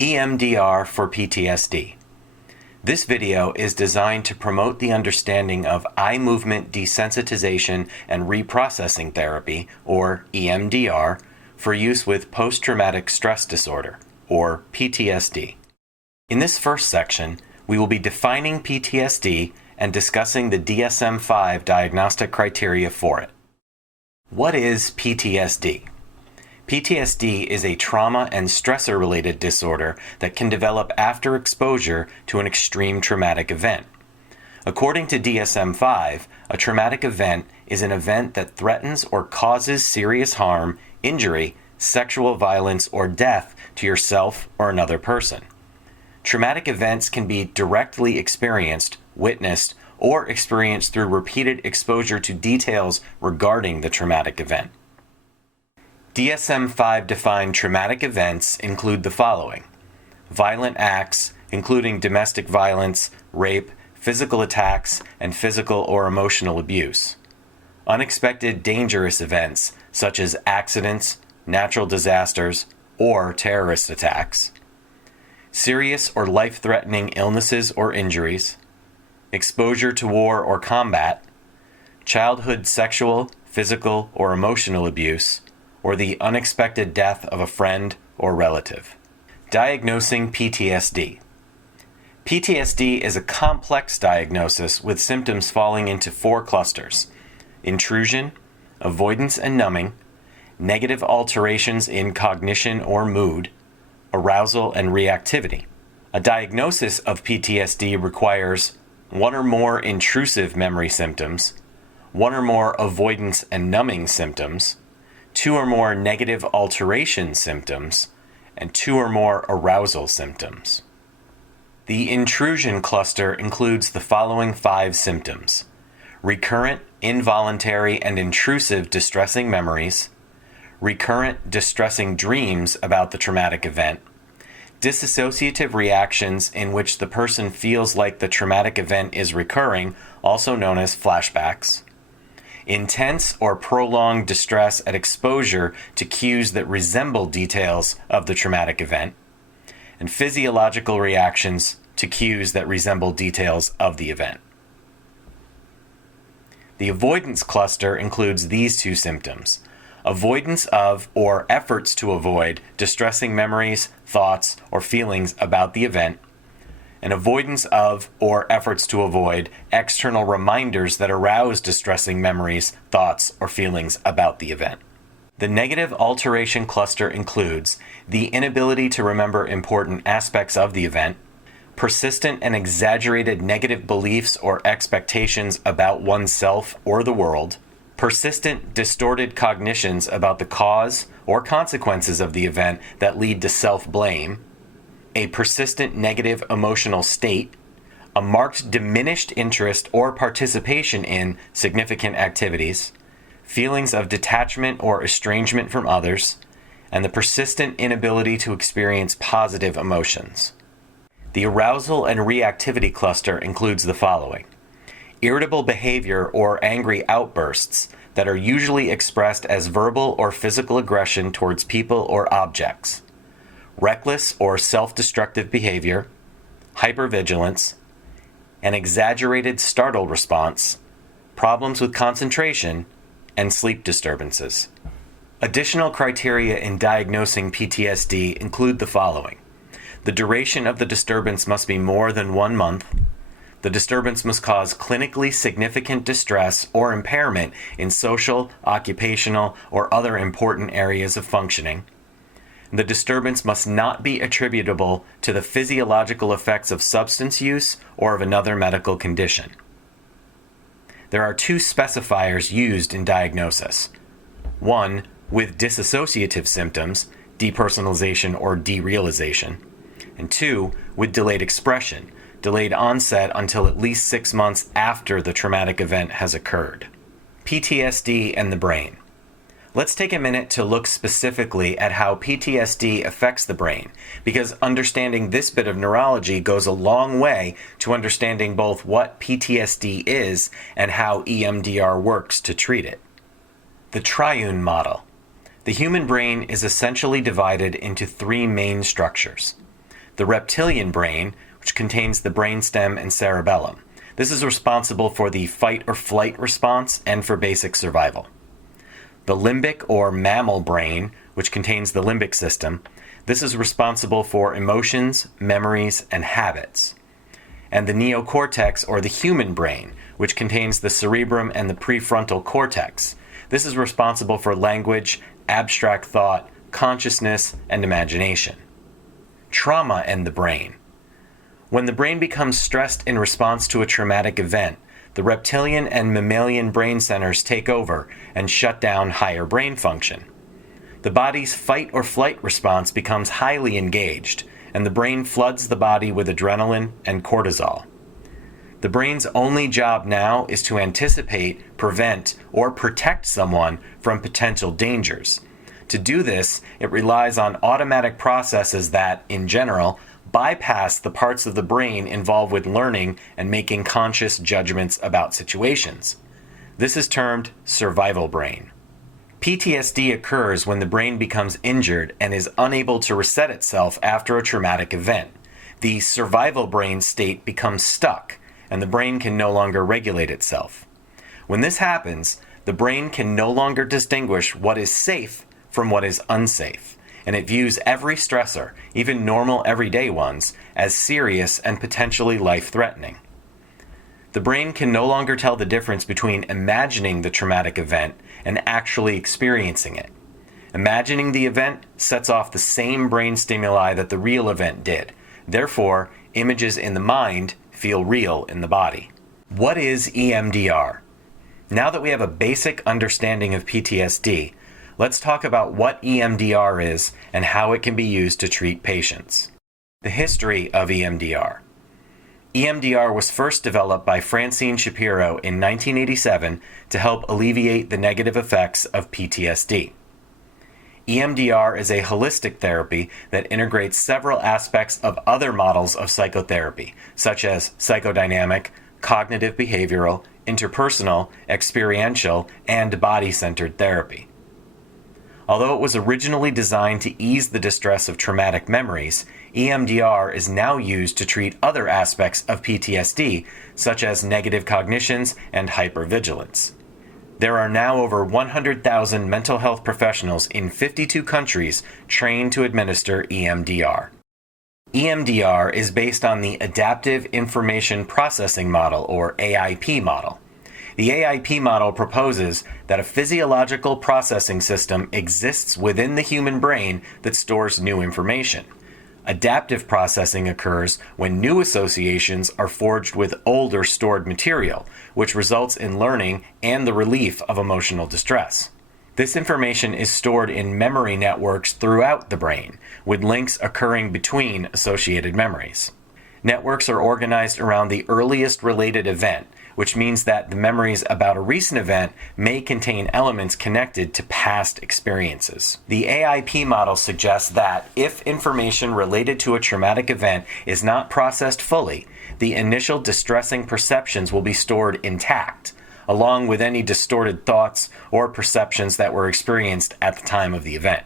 EMDR for PTSD. This video is designed to promote the understanding of eye movement desensitization and reprocessing therapy, or EMDR, for use with post-traumatic stress disorder, or PTSD. In this first section, we will be defining PTSD and discussing the DSM-5 diagnostic criteria for it. What is PTSD? PTSD is a trauma and stressor-related disorder that can develop after exposure to an extreme traumatic event. According to DSM-5, a traumatic event is an event that threatens or causes serious harm, injury, sexual violence, or death to yourself or another person. Traumatic events can be directly experienced, witnessed, or experienced through repeated exposure to details regarding the traumatic event. DSM-5 defined traumatic events include the following: violent acts, including domestic violence, rape, physical attacks, and physical or emotional abuse; unexpected dangerous events, such as accidents, natural disasters, or terrorist attacks; serious or life-threatening illnesses or injuries; exposure to war or combat; childhood sexual, physical, or emotional abuse; or the unexpected death of a friend or relative. Diagnosing PTSD. PTSD is a complex diagnosis with symptoms falling into four clusters: intrusion, avoidance and numbing, negative alterations in cognition or mood, arousal and reactivity. A diagnosis of PTSD requires one or more intrusive memory symptoms, one or more avoidance and numbing symptoms, two or more negative alteration symptoms, and two or more arousal symptoms. The intrusion cluster includes the following 5 symptoms: recurrent, involuntary, and intrusive distressing memories, recurrent, distressing dreams about the traumatic event, dissociative reactions in which the person feels like the traumatic event is recurring, also known as flashbacks, intense or prolonged distress at exposure to cues that resemble details of the traumatic event, and physiological reactions to cues that resemble details of the event. The avoidance cluster includes these 2 symptoms: avoidance of or efforts to avoid distressing memories, thoughts, or feelings about the event, and avoidance of or efforts to avoid external reminders that arouse distressing memories, thoughts, or feelings about the event. The negative alteration cluster includes the inability to remember important aspects of the event, persistent and exaggerated negative beliefs or expectations about oneself or the world, persistent distorted cognitions about the cause or consequences of the event that lead to self-blame, a persistent negative emotional state, a marked diminished interest or participation in significant activities, feelings of detachment or estrangement from others, and the persistent inability to experience positive emotions. The arousal and reactivity cluster includes the following: irritable behavior or angry outbursts that are usually expressed as verbal or physical aggression towards people or objects, reckless or self-destructive behavior, hypervigilance, an exaggerated startle response, problems with concentration, and sleep disturbances. Additional criteria in diagnosing PTSD include the following: the duration of the disturbance must be more than 1 month, the disturbance must cause clinically significant distress or impairment in social, occupational, or other important areas of functioning, the disturbance must not be attributable to the physiological effects of substance use or of another medical condition. There are 2 specifiers used in diagnosis: 1, with dissociative symptoms, depersonalization or derealization, and 2, with delayed expression, delayed onset until at least 6 months after the traumatic event has occurred. PTSD and the brain. Let's take a minute to look specifically at how PTSD affects the brain, because understanding this bit of neurology goes a long way to understanding both what PTSD is and how EMDR works to treat it. The triune model. The human brain is essentially divided into 3 main structures: the reptilian brain, which contains the brainstem and cerebellum. This is responsible for the fight or flight response and for basic survival. The limbic or mammal brain, which contains the limbic system. This is responsible for emotions, memories, and habits. And the neocortex or the human brain, which contains the cerebrum and the prefrontal cortex. This is responsible for language, abstract thought, consciousness, and imagination. Trauma and the brain. When the brain becomes stressed in response to a traumatic event, the reptilian and mammalian brain centers take over and shut down higher brain function. The body's fight or flight response becomes highly engaged, and the brain floods the body with adrenaline and cortisol. The brain's only job now is to anticipate, prevent, or protect someone from potential dangers. To do this, it relies on automatic processes that, in general, bypass the parts of the brain involved with learning and making conscious judgments about situations. This is termed survival brain. PTSD occurs when the brain becomes injured and is unable to reset itself after a traumatic event. The survival brain state becomes stuck, and the brain can no longer regulate itself. When this happens, the brain can no longer distinguish what is safe from what is unsafe, and it views every stressor, even normal everyday ones, as serious and potentially life-threatening. The brain can no longer tell the difference between imagining the traumatic event and actually experiencing it. Imagining the event sets off the same brain stimuli that the real event did. Therefore, images in the mind feel real in the body. What is EMDR? Now that we have a basic understanding of PTSD, let's talk about what EMDR is and how it can be used to treat patients. The history of EMDR. EMDR was first developed by Francine Shapiro in 1987 to help alleviate the negative effects of PTSD. EMDR is a holistic therapy that integrates several aspects of other models of psychotherapy, such as psychodynamic, cognitive behavioral, interpersonal, experiential, and body-centered therapy. Although it was originally designed to ease the distress of traumatic memories, EMDR is now used to treat other aspects of PTSD, such as negative cognitions and hypervigilance. There are now over 100,000 mental health professionals in 52 countries trained to administer EMDR. EMDR is based on the Adaptive Information Processing Model, or AIP model. The AIP model proposes that a physiological processing system exists within the human brain that stores new information. Adaptive processing occurs when new associations are forged with older stored material, which results in learning and the relief of emotional distress. This information is stored in memory networks throughout the brain, with links occurring between associated memories. Networks are organized around the earliest related event, which means that the memories about a recent event may contain elements connected to past experiences. The AIP model suggests that if information related to a traumatic event is not processed fully, the initial distressing perceptions will be stored intact, along with any distorted thoughts or perceptions that were experienced at the time of the event.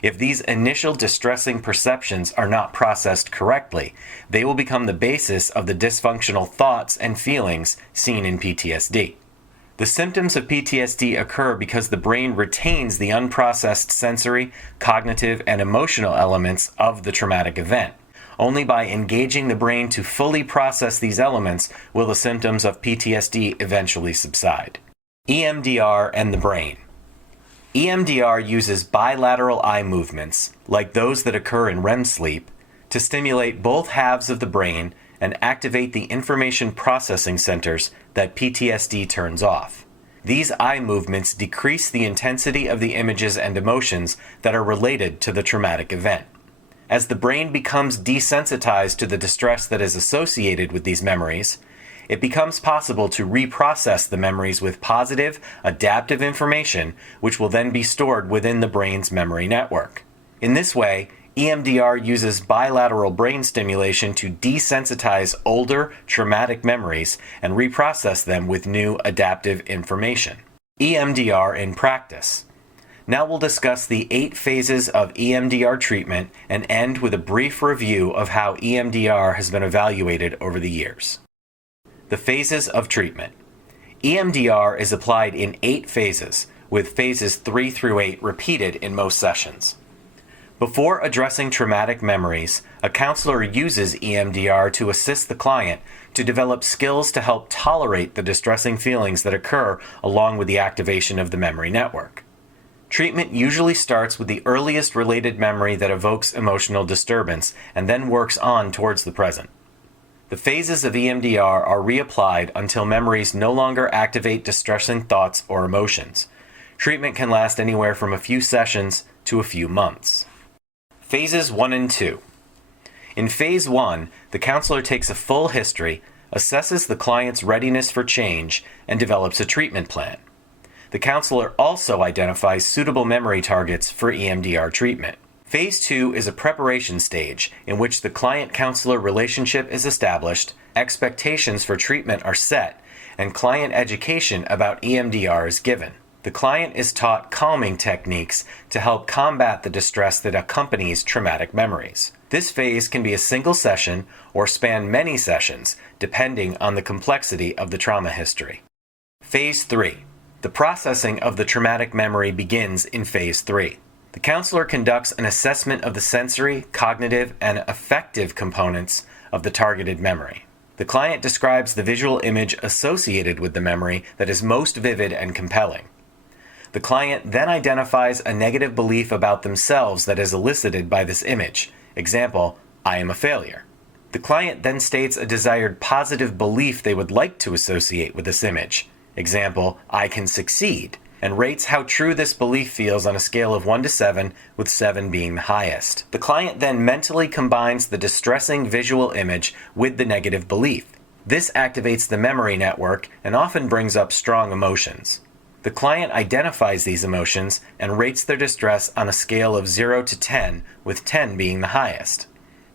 If these initial distressing perceptions are not processed correctly, they will become the basis of the dysfunctional thoughts and feelings seen in PTSD. The symptoms of PTSD occur because the brain retains the unprocessed sensory, cognitive, and emotional elements of the traumatic event. Only by engaging the brain to fully process these elements will the symptoms of PTSD eventually subside. EMDR and the brain. EMDR uses bilateral eye movements, like those that occur in REM sleep, to stimulate both halves of the brain and activate the information processing centers that PTSD turns off. These eye movements decrease the intensity of the images and emotions that are related to the traumatic event. As the brain becomes desensitized to the distress that is associated with these memories, it becomes possible to reprocess the memories with positive, adaptive information, which will then be stored within the brain's memory network. In this way, EMDR uses bilateral brain stimulation to desensitize older, traumatic memories and reprocess them with new, adaptive information. EMDR in practice. Now we'll discuss the 8 phases of EMDR treatment and end with a brief review of how EMDR has been evaluated over the years. The phases of treatment. EMDR is applied in 8 phases, with phases 3 through 8 repeated in most sessions. Before addressing traumatic memories, a counselor uses EMDR to assist the client to develop skills to help tolerate the distressing feelings that occur along with the activation of the memory network. Treatment usually starts with the earliest related memory that evokes emotional disturbance and then works on towards the present. The phases of EMDR are reapplied until memories no longer activate distressing thoughts or emotions. Treatment can last anywhere from a few sessions to a few months. Phases 1 and 2. In Phase 1, the counselor takes a full history, assesses the client's readiness for change, and develops a treatment plan. The counselor also identifies suitable memory targets for EMDR treatment. Phase 2 is a preparation stage in which the client-counselor relationship is established, expectations for treatment are set, and client education about EMDR is given. The client is taught calming techniques to help combat the distress that accompanies traumatic memories. This phase can be a single session or span many sessions, depending on the complexity of the trauma history. Phase 3. The processing of the traumatic memory begins in Phase 3. The counselor conducts an assessment of the sensory, cognitive, and affective components of the targeted memory. The client describes the visual image associated with the memory that is most vivid and compelling. The client then identifies a negative belief about themselves that is elicited by this image. Example, I am a failure. The client then states a desired positive belief they would like to associate with this image. Example, I can succeed, and rates how true this belief feels on a scale of 1 to 7, with 7 being the highest. The client then mentally combines the distressing visual image with the negative belief. This activates the memory network and often brings up strong emotions. The client identifies these emotions and rates their distress on a scale of 0 to 10, with 10 being the highest.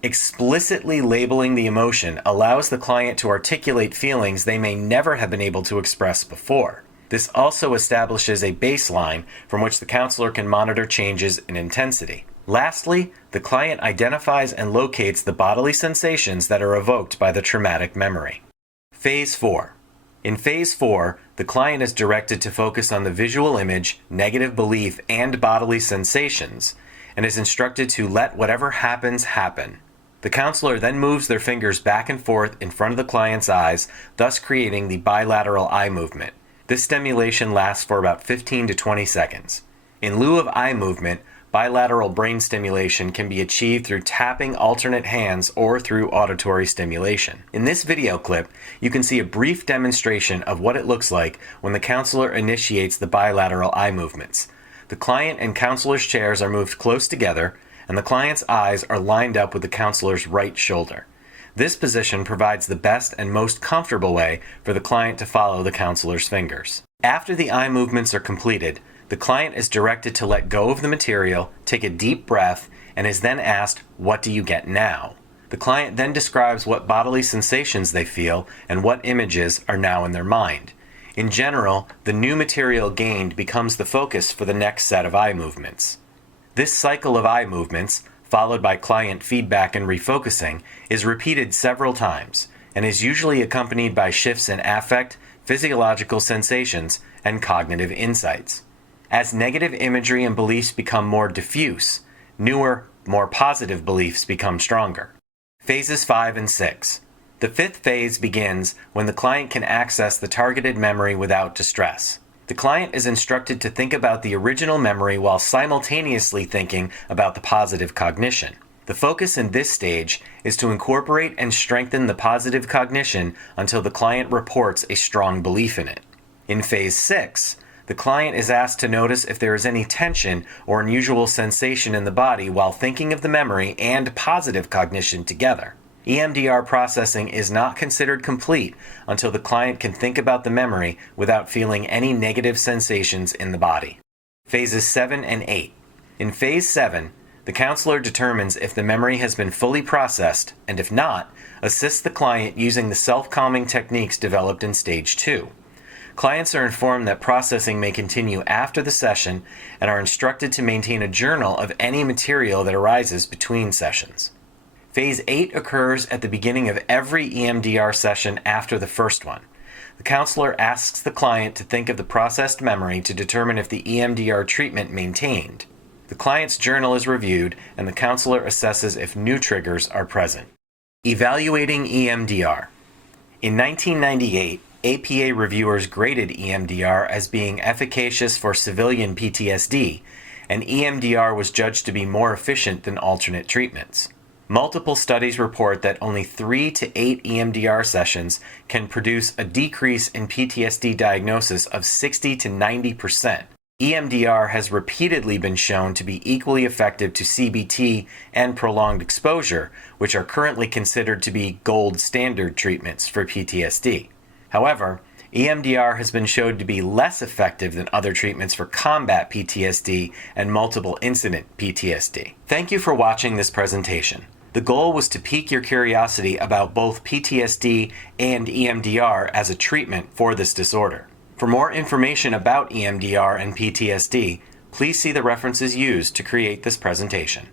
Explicitly labeling the emotion allows the client to articulate feelings they may never have been able to express before. This also establishes a baseline from which the counselor can monitor changes in intensity. Lastly, the client identifies and locates the bodily sensations that are evoked by the traumatic memory. Phase 4. In Phase 4, the client is directed to focus on the visual image, negative belief, and bodily sensations, and is instructed to let whatever happens happen. The counselor then moves their fingers back and forth in front of the client's eyes, thus creating the bilateral eye movement. This stimulation lasts for about 15 to 20 seconds. In lieu of eye movement, bilateral brain stimulation can be achieved through tapping alternate hands or through auditory stimulation. In this video clip, you can see a brief demonstration of what it looks like when the counselor initiates the bilateral eye movements. The client and counselor's chairs are moved close together, and the client's eyes are lined up with the counselor's right shoulder. This position provides the best and most comfortable way for the client to follow the counselor's fingers. After the eye movements are completed, the client is directed to let go of the material, take a deep breath, and is then asked, "What do you get now?" The client then describes what bodily sensations they feel and what images are now in their mind. In general, the new material gained becomes the focus for the next set of eye movements. This cycle of eye movements, followed by client feedback and refocusing, is repeated several times and is usually accompanied by shifts in affect, physiological sensations, and cognitive insights. As negative imagery and beliefs become more diffuse, newer, more positive beliefs become stronger. Phases 5 and 6. The 5th phase begins when the client can access the targeted memory without distress. The client is instructed to think about the original memory while simultaneously thinking about the positive cognition. The focus in this stage is to incorporate and strengthen the positive cognition until the client reports a strong belief in it. In Phase 6, the client is asked to notice if there is any tension or unusual sensation in the body while thinking of the memory and positive cognition together. EMDR processing is not considered complete until the client can think about the memory without feeling any negative sensations in the body. Phases 7 and 8. In Phase 7, the counselor determines if the memory has been fully processed, and if not, assists the client using the self-calming techniques developed in Stage 2. Clients are informed that processing may continue after the session and are instructed to maintain a journal of any material that arises between sessions. Phase 8 occurs at the beginning of every EMDR session after the first one. The counselor asks the client to think of the processed memory to determine if the EMDR treatment maintained. The client's journal is reviewed and the counselor assesses if new triggers are present. Evaluating EMDR. In 1998, APA reviewers graded EMDR as being efficacious for civilian PTSD, and EMDR was judged to be more efficient than alternate treatments. Multiple studies report that only 3 to 8 EMDR sessions can produce a decrease in PTSD diagnosis of 60 to 90%. EMDR has repeatedly been shown to be equally effective to CBT and prolonged exposure, which are currently considered to be gold standard treatments for PTSD. However, EMDR has been shown to be less effective than other treatments for combat PTSD and multiple incident PTSD. Thank you for watching this presentation. The goal was to pique your curiosity about both PTSD and EMDR as a treatment for this disorder. For more information about EMDR and PTSD, please see the references used to create this presentation.